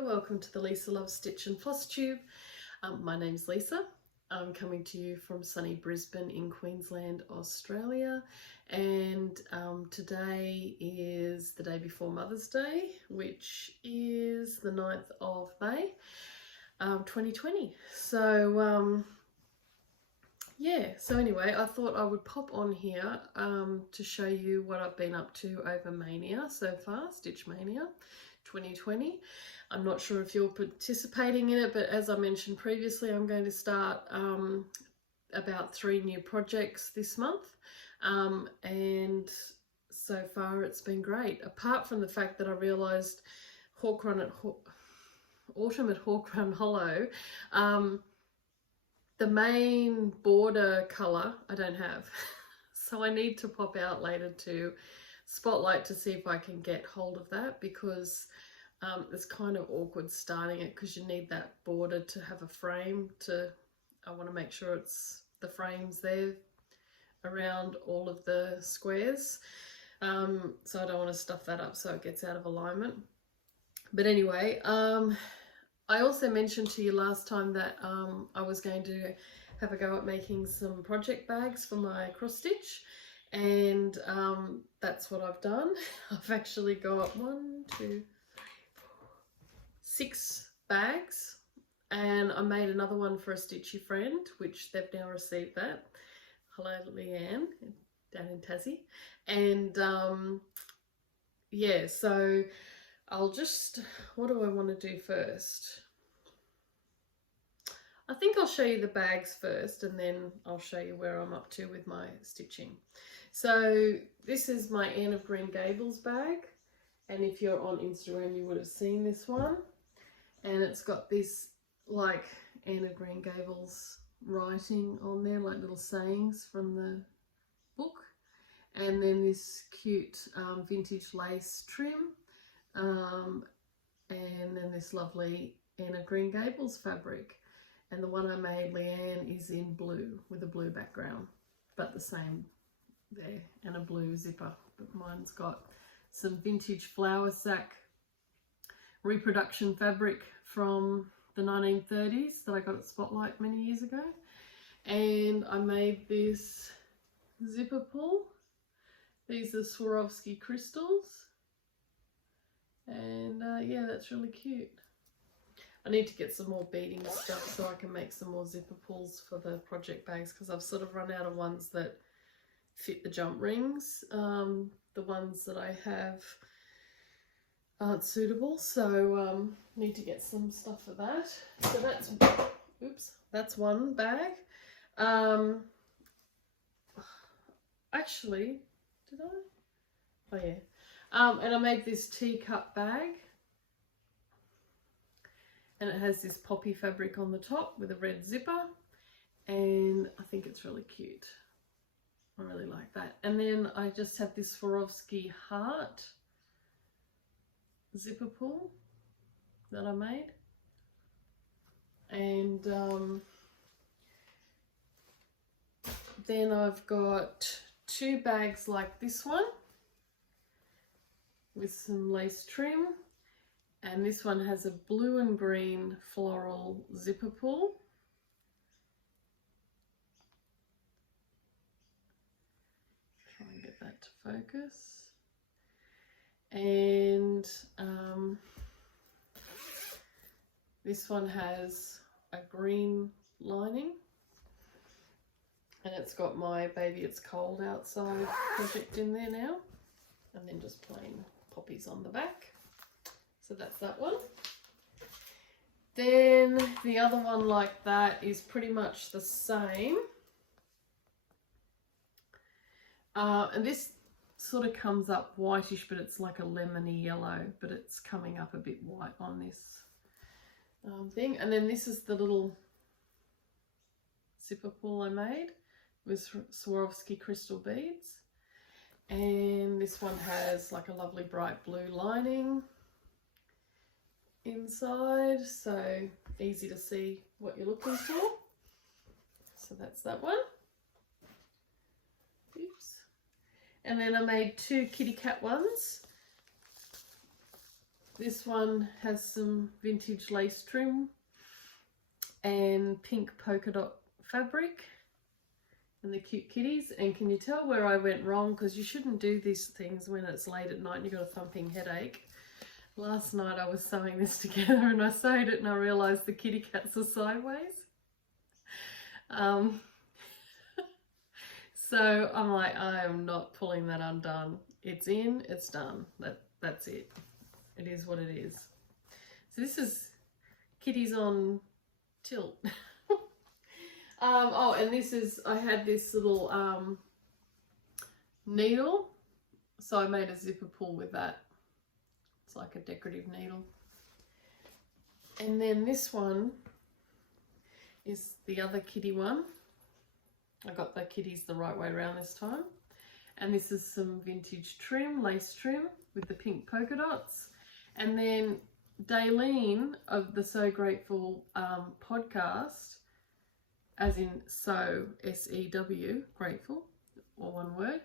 there, welcome to the Lisa Loves Stitchin Floss Tube. My name's Lisa. I'm coming to you from sunny Brisbane in Queensland, Australia, and today is the day before Mother's Day, which is the 9th of May 2020. So so anyway, I thought I would pop on here to show you what I've been up to over Maynia so far, Stitch Mania 2020. I'm not sure if you're participating in it, but as I mentioned previously, I'm going to start about 3 new projects this month, and so far it's been great. Apart from the fact that I realised Autumn at Hawk Run Hollow, the main border colour I don't have, so I need to pop out later to Spotlight to see if I can get hold of that, because it's kind of awkward starting it because you need that border to have a frame I want to make sure it's the frames there around all of the squares, so I don't want to stuff that up so it gets out of alignment. But anyway, I also mentioned to you last time that I was going to have a go at making some project bags for my cross stitch, and that's what I've done. I've actually got 6 bags, and I made another one for a stitchy friend, which they've now received that. Hello Leanne down in Tassie. And yeah, so I'll just, what do I want to do first? I think I'll show you the bags first, and then I'll show you where I'm up to with my stitching. So this is my Anne of Green Gables bag, and if you're on Instagram you would have seen this one, and it's got this like Anne of Green Gables writing on there, like little sayings from the book, and then this cute vintage lace trim, and then this lovely Anne of Green Gables fabric. And the one I made, Leanne, is in blue with a blue background, but the same there, and a blue zipper. But mine's got some vintage flower sack reproduction fabric from the 1930s that I got at Spotlight many years ago. And I made this zipper pull. These are Swarovski crystals. And yeah, that's really cute. I need to get some more beading stuff so I can make some more zipper pulls for the project bags, because I've sort of run out of ones that fit the jump rings. The ones that I have aren't suitable, so need to get some stuff for that. So that's, oops, that's one bag. Actually, did I? Oh yeah. And I made this teacup bag, and it has this poppy fabric on the top with a red zipper, and I think it's really cute. I really like that. And then I just have this Swarovski heart zipper pull that I made, and then I've got 2 bags like this one with some lace trim, and this one has a blue and green floral zipper pull. Try and get that to focus. And this one has a green lining, and it's got my Baby It's Cold Outside project in there now, and then just plain poppies on the back. So that's that one. Then the other one like that is pretty much the same, and this sort of comes up whitish, but it's like a lemony yellow, but it's coming up a bit white on this thing. And then this is the little zipper pull I made with Swarovski crystal beads, and this one has like a lovely bright blue lining inside, so easy to see what you're looking for. So that's that one. Oops. And then I made 2 kitty cat ones This one has some vintage lace trim and pink polka dot fabric and the cute kitties. And can you tell where I went wrong? Because you shouldn't do these things when it's late at night and you've got a thumping headache. Last night I was sewing this together and I sewed it and I realised the kitty cats are sideways. So I'm like, I am not pulling that undone. It's in, it's done. That's it. It is what it is. So this is kitties on tilt. Oh, and this is, I had this little needle, so I made a zipper pull with that. It's like a decorative needle. And then this one is the other kitty one. I got the kitties the right way around this time. And this is some vintage trim, lace trim with the pink polka dots. And then Daleen of the So Grateful podcast, as in so, S-E-W, grateful, or one word,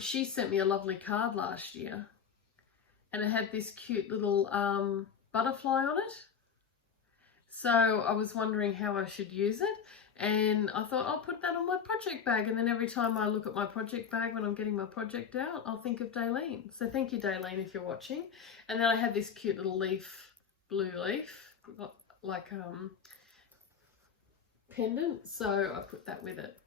she sent me a lovely card last year. And it had this cute little butterfly on it. So I was wondering how I should use it. And I thought I'll put that on my project bag. And then every time I look at my project bag when I'm getting my project out, I'll think of Daleen. So thank you, Daleen, if you're watching. And then I had this cute little leaf, blue leaf, like pendant. So I put that with it.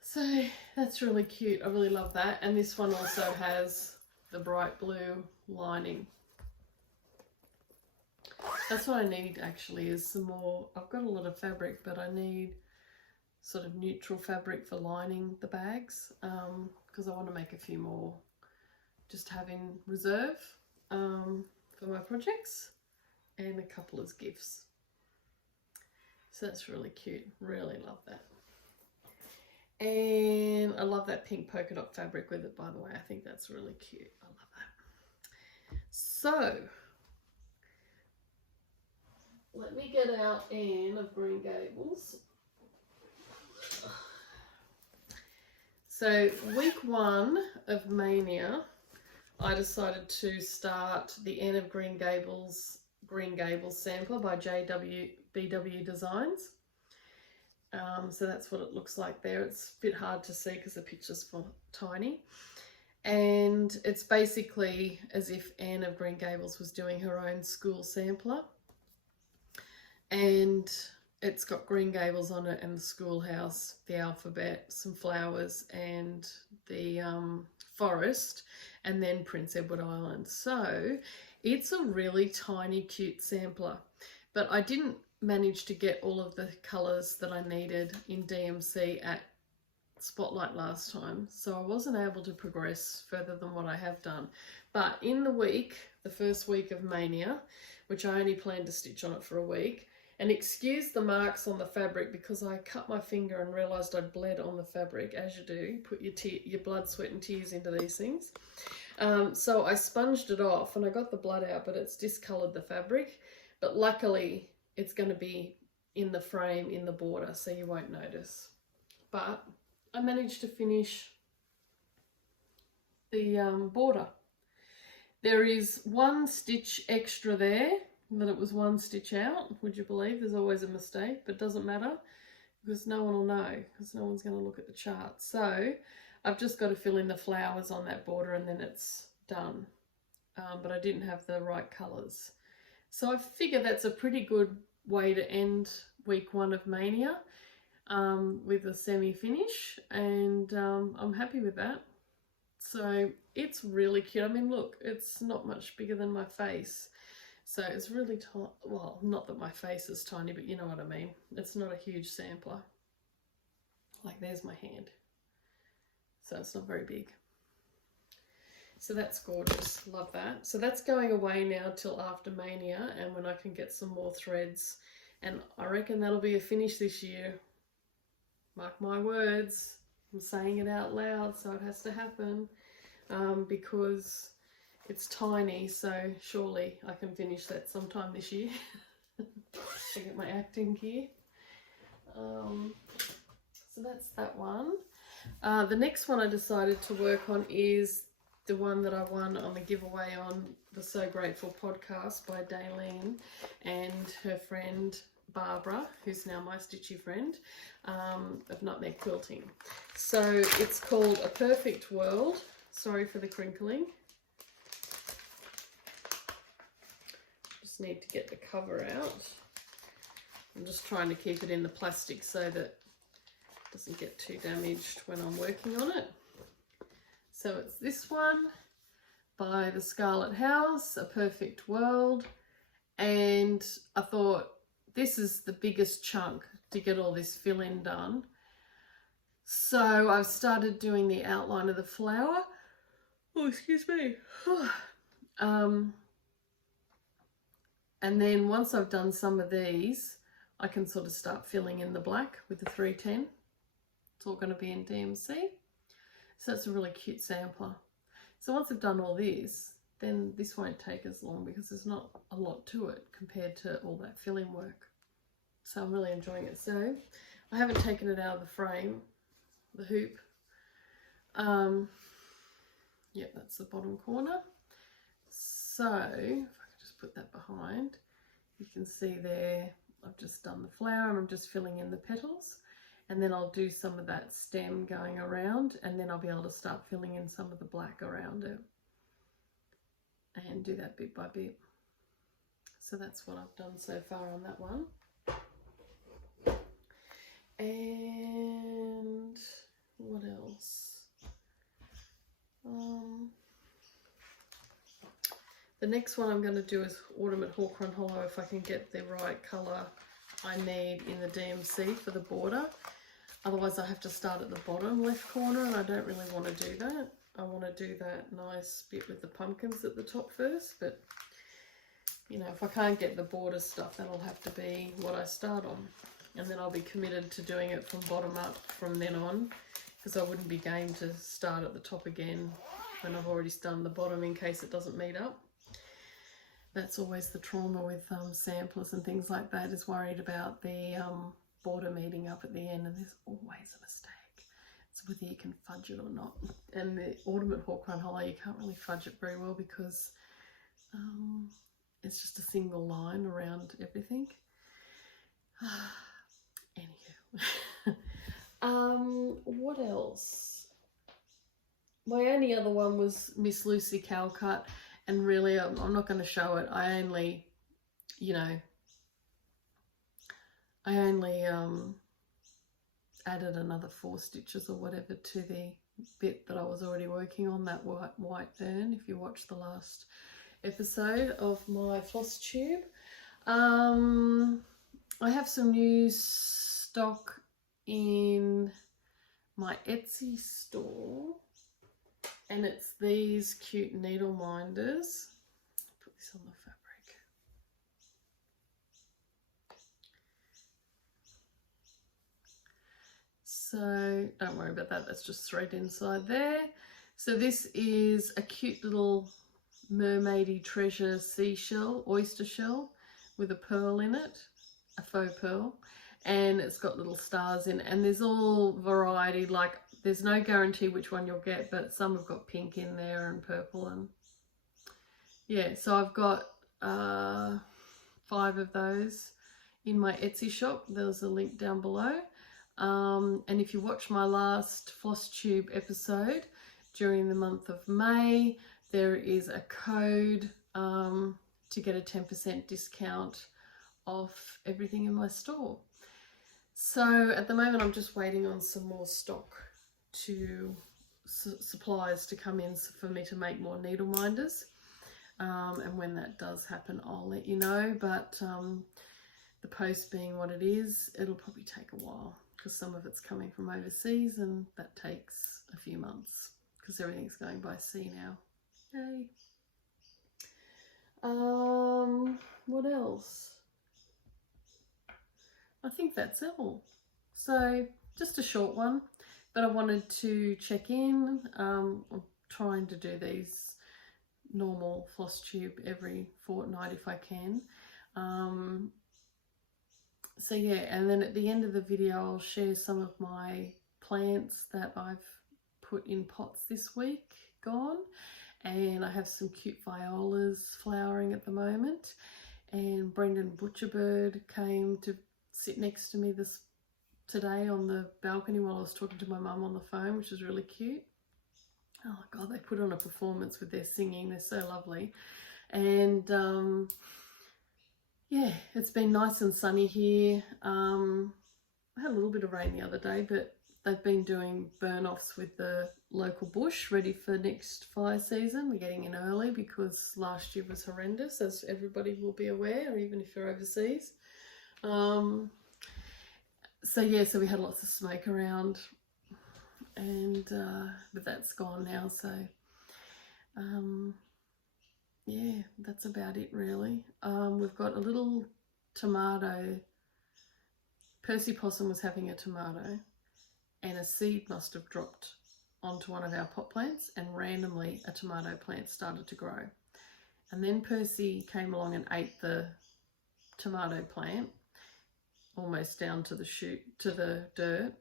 So that's really cute. I really love that. And this one also has the bright blue lining. That's what I need actually, is some more. I've got a lot of fabric, but I need sort of neutral fabric for lining the bags, because I want to make a few more just have in reserve for my projects, and a couple as gifts. So that's really cute. Really love that. And I love that pink polka dot fabric with it, by the way. I think that's really cute. I love that. So let me get out Anne of Green Gables. So week 1 of Maynia, I decided to start the Anne of Green Gables sampler by JWBW Designs. So that's what it looks like there. It's a bit hard to see because the picture's tiny. And it's basically as if Anne of Green Gables was doing her own school sampler. And it's got Green Gables on it and the schoolhouse, the alphabet, some flowers and the forest, and then Prince Edward Island. So it's a really tiny, cute sampler. But I didn't manage to get all of the colours that I needed in DMC at Spotlight last time. So I wasn't able to progress further than what I have done. But in the week, the first week of Maynia, which I only planned to stitch on it for a week, and excuse the marks on the fabric because I cut my finger and realised I'd bled on the fabric, as you do. Put your blood, sweat and tears into these things. So I sponged it off and I got the blood out, but it's discoloured the fabric. But luckily it's going to be in the frame, in the border, so you won't notice. But I managed to finish the border. There is one stitch extra there, that it was one stitch out. Would you believe? There's always a mistake, but it doesn't matter because no one will know, because no one's going to look at the chart. So I've just got to fill in the flowers on that border and then it's done. But I didn't have the right colours. So I figure that's a pretty good way to end week 1 of Maynia, with a semi-finish, and I'm happy with that. So it's really cute. I mean, look, it's not much bigger than my face. So it's really tiny. Well, not that my face is tiny, but you know what I mean. It's not a huge sampler. Like, there's my hand. So it's not very big. So that's gorgeous. Love that. So that's going away now till after Maynia, and when I can get some more threads. And I reckon that'll be a finish this year. Mark my words. I'm saying it out loud, so it has to happen. Because it's tiny, so surely I can finish that sometime this year. I get my acting gear. So that's that one. The next one I decided to work on is the one that I won on the giveaway on the So Grateful podcast by Daylene and her friend Barbara, who's now my stitchy friend, of Nutmeg Quilting. So it's called A Perfect World. Sorry for the crinkling. Just need to get the cover out. I'm just trying to keep it in the plastic so that it doesn't get too damaged when I'm working on it. So it's this one by the Scarlet House, A Perfect World. And I thought this is the biggest chunk to get all this fill-in done. So I've started doing the outline of the flower. Oh, excuse me. And then once I've done some of these, I can sort of start filling in the black with the 310. It's all going to be in DMC. So it's a really cute sampler. So once I've done all this, then this won't take as long because there's not a lot to it compared to all that fill-in work. So I'm really enjoying it. So I haven't taken it out of the frame, the hoop. Yep, that's the bottom corner. So if I could just put that behind, you can see there I've just done the flower and I'm just filling in the petals. And then I'll do some of that stem going around, and then I'll be able to start filling in some of the black around it. And do that bit by bit. So that's what I've done so far on that one. And what else? The next one I'm going to do is Autumn at Hawkrun Hollow, if I can get the right colour I need in the DMC for the border. Otherwise I have to start at the bottom left corner, and I don't really want to do that. I want to do that nice bit with the pumpkins at the top first, but you know, if I can't get the border stuff, that'll have to be what I start on. And then I'll be committed to doing it from bottom up from then on, because I wouldn't be game to start at the top again when I've already done the bottom in case it doesn't meet up. That's always the trauma with samplers and things like that, is worried about the border meeting up at the end, and there's always a mistake. It's whether you can fudge it or not. And the Autumn at Hawkrun Hollow, you can't really fudge it very well because it's just a single line around everything. Anywho. What else? My only other one was Miss Lucy Calcut, and really I'm not going to show it. I only, you know, added another 4 stitches or whatever to the bit that I was already working on, that white fern, if you watched the last episode of my floss tube. I have some new stock in my Etsy store, and it's these cute needle minders. Put this on the fabric. So don't worry about that, that's just thread inside there. So this is a cute little mermaidy treasure seashell, oyster shell, with a pearl in it, a faux pearl, and it's got little stars in it. And there's all variety, like there's no guarantee which one you'll get, but some have got pink in there and purple, and yeah, so I've got 5 of those in my Etsy shop. There's a link down below. And if you watch my last floss tube episode during the month of May, there is a code to get a 10% discount off everything in my store. So at the moment I'm just waiting on some more stock to supplies to come in for me to make more needle minders, and when that does happen I'll let you know. But the post being what it is, it'll probably take a while because some of it's coming from overseas, and that takes a few months because everything's going by sea now. Yay. What else? I think that's all. So just a short one, but I wanted to check in. I'm trying to do these normal floss tube every fortnight if I can. So yeah, and then at the end of the video I'll share some of my plants that I've put in pots this week gone, and I have some cute violas flowering at the moment. And Brendan Butcherbird came to sit next to me today on the balcony while I was talking to my mum on the phone, which is really cute. Oh God, they put on a performance with their singing. They're so lovely. And yeah, it's been nice and sunny here. I had a little bit of rain the other day, but they've been doing burn-offs with the local bush, ready for next fire season. We're getting in early because last year was horrendous, as everybody will be aware, even if you're overseas. So yeah, so we had lots of smoke around, and but that's gone now. So yeah, that's about it really. We've got a little tomato. Percy Possum was having a tomato, and a seed must have dropped onto one of our pot plants, and randomly a tomato plant started to grow. And then Percy came along and ate the tomato plant almost down to the shoot, to the dirt,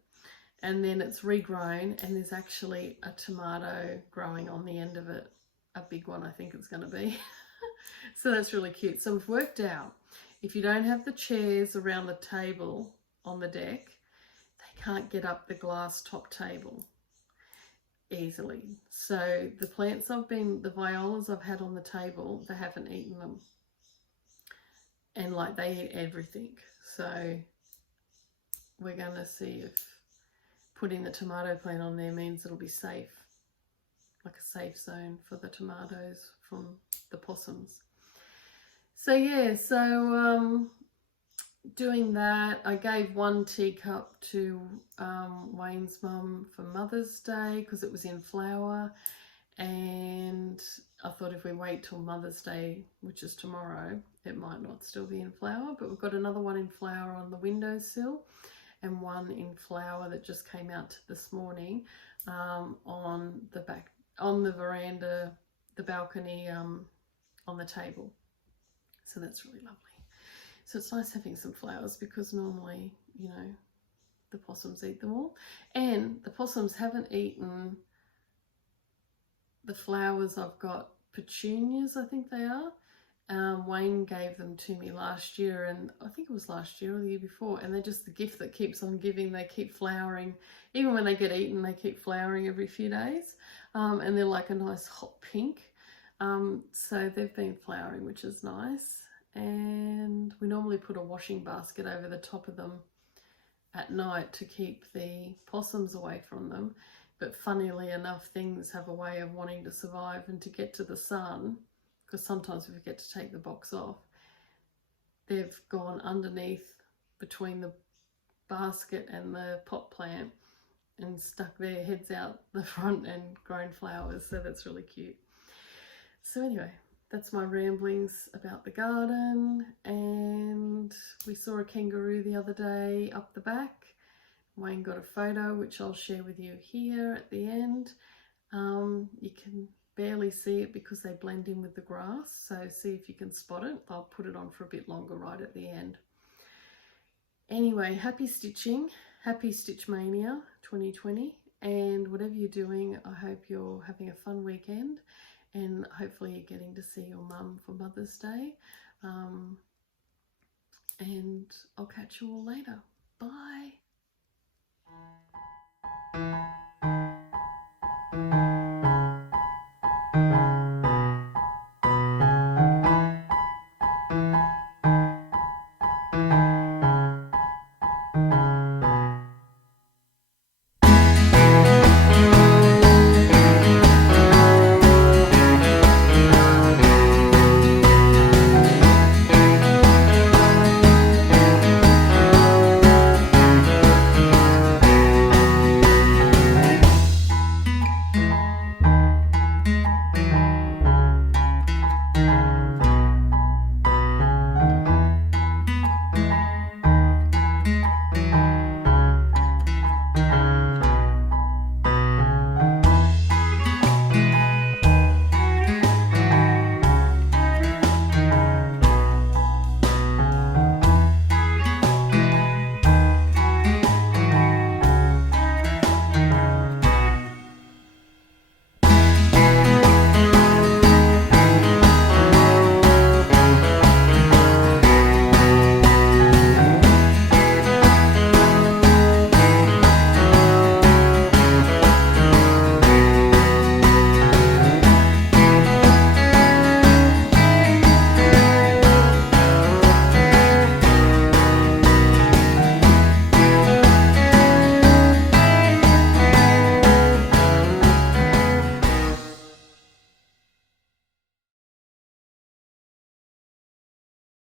and then it's regrown, and there's actually a tomato growing on the end of it, a big one I think it's going to be. So that's really cute. So we've worked out, if you don't have the chairs around the table on the deck, they can't get up the glass top table easily. So the plants the violas I've had on the table, they haven't eaten them. And like, they eat everything. So we're going to see if putting the tomato plant on there means it'll be safe, like a safe zone for the tomatoes from the possums. So yeah, so doing that, I gave one teacup to Wayne's mum for Mother's Day because it was in flower, and I thought if we wait till Mother's Day, which is tomorrow, it might not still be in flower. But we've got another one in flower on the windowsill, and one in flower that just came out this morning on the veranda, the balcony, on the table. So that's really lovely. So it's nice having some flowers, because normally, you know, the possums eat them all. And the possums haven't eaten the flowers. I've got petunias, I think they are. Wayne gave them to me last year, and I think it was last year or the year before, and they're just the gift that keeps on giving. They keep flowering. Even when they get eaten, they keep flowering every few days. And they're like a nice hot pink. So they've been flowering, which is nice. And we normally put a washing basket over the top of them at night to keep the possums away from them. But funnily enough, things have a way of wanting to survive and to get to the sun, because sometimes we forget to take the box off. They've gone underneath between the basket and the pot plant and stuck their heads out the front and grown flowers. So that's really cute. So anyway, that's my ramblings about the garden. And we saw a kangaroo the other day up the back. Wayne got a photo, which I'll share with you here at the end. You can barely see it because they blend in with the grass, so see if you can spot it. I'll put it on for a bit longer right at the end. Anyway, happy stitching, happy Stitch Mania 2020, and whatever you're doing, I hope you're having a fun weekend, and hopefully you're getting to see your mum for Mother's Day. And I'll catch you all later. Bye.